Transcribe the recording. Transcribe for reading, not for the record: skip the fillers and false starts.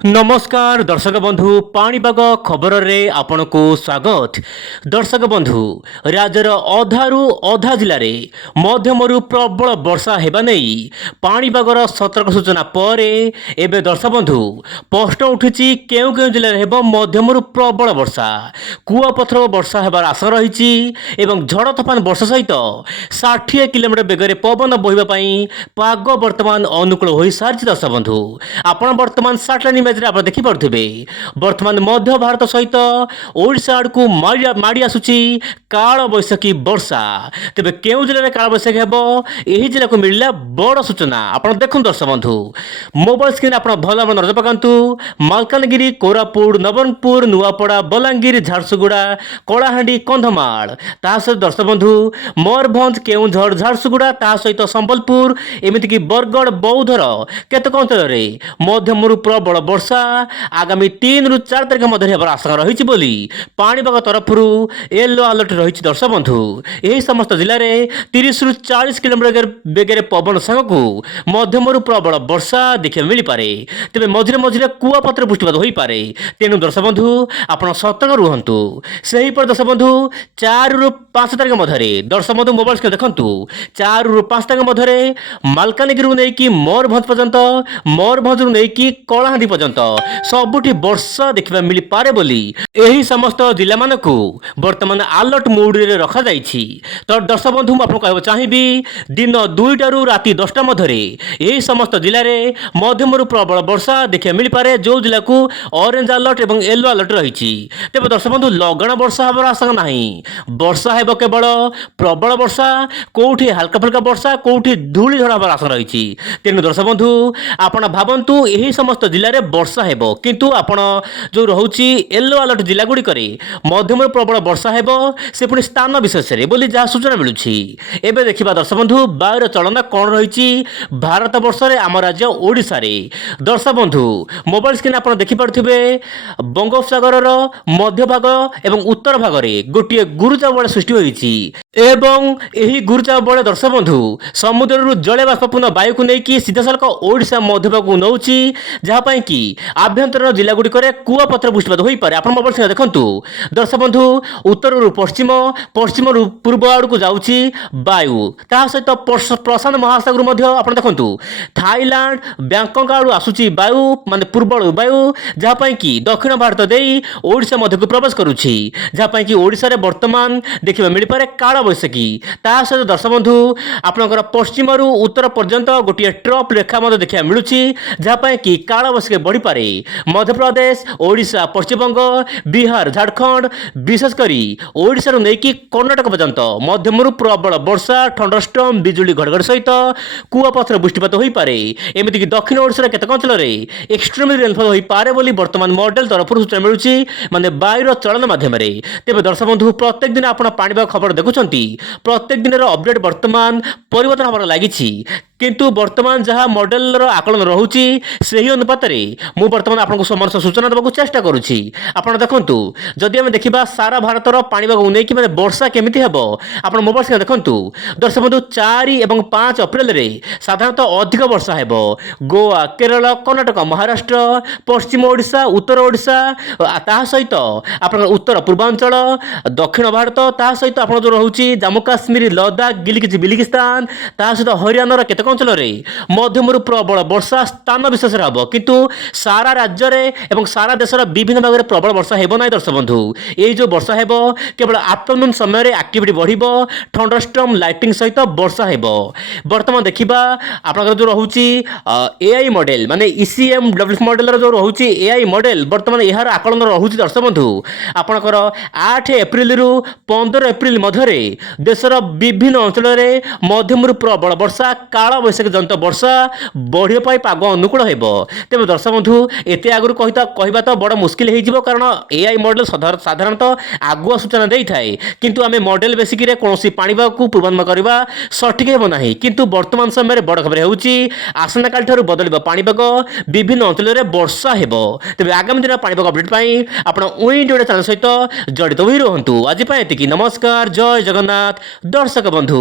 नमस्कार दर्शक बंधु पाणीपाग खबर रे आपण को स्वागत। दर्शक बंधु राज्यर अधारू अधा जिले में मध्यमरु प्रबल वर्षा हेबा नहीं पाणीपागर सतर्क सूचना पर एवं दर्शक बंधु प्रश्न उठी केउ केउ जिले में मध्यमरु प्रबल वर्षा कुआपथर वर्षा हेबार आशा रही एवं झड़ तोफान वर्षा सहित 60 किलोमीटर बेगर पवन बहिबा पाग वर्तमान अनुकूल हो सारी। दर्शक बंधु आपण वर्तमान सैटेलाइट आप देखिपे बर्तमान मध्य भारत सहित ओडिशा आड़ को माड़ी आसुची काल बैशाखी वर्षा। तेबे केउ जिले में काल बैशाखी हेब यही जिले को मिलला बड़ सूचना आप देखो। दर्शक बंधु मोबाइल स्क्रीन आप भल भाव नजर पकातु मालकानगिरी कोरापुट नवरंगपुर नुआपड़ा बलांगीर झारसुगुड़ा कलाहांडी कंधमाल ता सहित दर्शक बंधु मयूरभंज केउंझर झारसुगुड़ा ता सहित संबलपुर एमतीक बरगड़ बौद्धर केतक अंचल मध्यमरु प्रबल वर्षा आगामी 3 रु 4 तारिख मध्य हेबार आशा रही बोली पाणीपाग तरफ येलो अलर्ट रही। दर्शक बंधु यही समस्त जिले में 30 रु 40 किलोमीटर बेगे पवन सांगू मध्यमरु प्रबल वर्षा देखा मिल पारे। तेज मझे मझे कुआपथर बृष्टिपात हो पारे तेणु दर्शक बंधु आप सतर्क रुहतु। से ही दर्शक बंधु 4 रु 5 तारिख मध्य दर्शक बंधु मोबाइल स्क्रीन देखु 4 रु 5 तारिख मध्य मालकानगिरी नहीं मयूरभंज पर्यंत मयूरभंज नहीं कलाहांडी पर्यंत सबुठी वर्षा देखा मिल पारे बोली यही समस्त जिला मानकू वर्तमान अलर्ट मोड रे रखा जाइछि। तो दर्शक बंधु आपको कहबा चाहिबी दिन 2टा रु राति 10टा मध्य यही समस्त जिले में मध्यमरु प्रबल वर्षा देखा मिल पारे जो जिला को ऑरेंज अलर्ट एवं येलो अलर्ट रही। तेज दर्शक बंधु लगन वर्षा हबार आशा नहीं वर्षा हेब केवल प्रबल वर्षा कोठी हल्का फुल्का वर्षा कोठी धूली झड़ हबार आशा रही। तेणु दर्शक बंधु आपण भावंतु यही समस्त जिले में वर्षा हेब किंतु आपण जो रोचे येलो अलर्ट जिला गुड़िक मध्यम प्रबल वर्षा हेब से पुणी स्थान विशेष बोली जहाँ सूचना मिलूँ। एवं देखा दर्शक बंधु वायुर चलना कौन रही भारत वर्ष में आम राज्य ओडिशा रे। दर्शक बंधु मोबाइल स्क्रीन आप देखिपे बंगोपसागर मध्य भाग एवं उत्तर भाग में गोटे गुरुचाप बल सृष्टि होती एवं यही गुरुचाप बल दर्शक बंधु समुद्र जल बाष्पूर्ण वायु को लेकिन सीधा सड़क ओडिशा मध्य भाग को नौ जहाँपाई कि आभ्यंतर जिला गुड़िक कुआपथर बृष्टिपात हो पारे। आप मोबाइल स्क्रीन देखु दर्शक बंधु उत्तर पश्चिम पश्चिम पूर्व आड़ को जाऊँगी वायु ता सहित प्रशांत महासागर आप देखु थाईलैंड बैंकक आड़ आसूची वायु मान पूर्व वायु जहाँपाई कि दक्षिण भारत दे ओडिशा मध्य को प्रवेश करुच्ची जहाँपाई कि ओडिशा रे वर्तमान देखा मिल पारे काल बैशाखी ता सहित दर्शक बंधु आपणकर पश्चिम उत्तर पर्यंत गोटे ट्रप रेखा देखा मिलूँ जहाँपाई कि काल बैशाखी बढ़ी पारे। मध्य प्रदेश ओडिशा पश्चिमबंग बिहार झारखंड विशेषकर ओडिशा नहीं कर्णाटक पर्यंत मध्यमरु प्रबल वर्षा थंडरस्टॉर्म बिजुली घड़घड़ सहित कुआपथर बृष्टिपात हो पारे। एमतीक दक्षिण ओडिशा केतक अंचल एक्सट्रीम रेनफॉल हो पारे बोली वर्तमान मॉडल तरफ सूचना मिलूँ माने वायुर चलन माध्यम। तेज दर्शक बंधु प्रत्येक दिन आप पाणीपाग खबर देखुं प्रत्येक दिन अपडेट वर्तमान परिवर्तन होबार लगी किंतु वर्तमान जहाँ मॉडल आकलन रोचे से ही अनुपात मु वर्तमान आपको समस्त सूचना देवाक चेष्टा करुँची। आपड़ देखु जदि आम देखा सारा भारतर पाणीपाग नहीं मैंने वर्षा केमी हे आप मोबाइल स्क्रीन देखु दर्शक बंधु 4 और 5 अप्रैल में साधारणतः अधिक वर्षा हे गोवा केरल कर्णाटक महाराष्ट्र पश्चिम ओडिशा उत्तर ओडिशा ता सहित आप उत्तर पूर्वांचल दक्षिण भारत ता सहित आप जो रोचे जम्मू काश्मीर लद्दाख बिलिकिस्तान ता सहित हरियाणार केतक अंचल मध्यमरु प्रबल वर्षा स्थान विशेष हम किंतु सारा राज्य एवं सारा देशर विभिन्न भाग में प्रबल वर्षा हेब ना। दर्शक बंधु ये जो वर्षा हेब केवल आफ्टरनून समय एक्टिविटी बढ़िबो थंडरस्टॉर्म लाइटिंग सहित वर्षा हेब। वर्तमान देखा आपनकर जो रोचे एआई मॉडल माने ईसीएम डब्ल्यूएफ मॉडल जो रोचे एआई मॉडल वर्तमान यार आकलन रोचे। दर्शक बंधु आपनकर 8 एप्रिल रु 15 एप्रिल मध्य देशर विभिन्न अंचल में मध्यमरु प्रबल वर्षा काल बैशाखी जनित वर्षा बढ़िया पाग अनुकूल हेब। तेज दर्शक बंधु एत आगु कहवा तो बड़ मुस्किल हो कारण एआई मॉडल साधारणतः आगुआ सूचना दे थाए किंतु आम मॉडल बेसिक कौन पाणीपाग को पूर्वानुमान करवा सठिक हेब ना किंतु वर्तमान समय बड़ खबर होगी आसंता काल बदल पाणीपाग विभिन्न अंचल में वर्षा हेब। तेज आगामी दिन पाणीपाग अपडेट आप इंडिया चैनल सहित जड़ित हो रुहतु। आज नमस्कार जय जगन्नाथ दर्शक बंधु।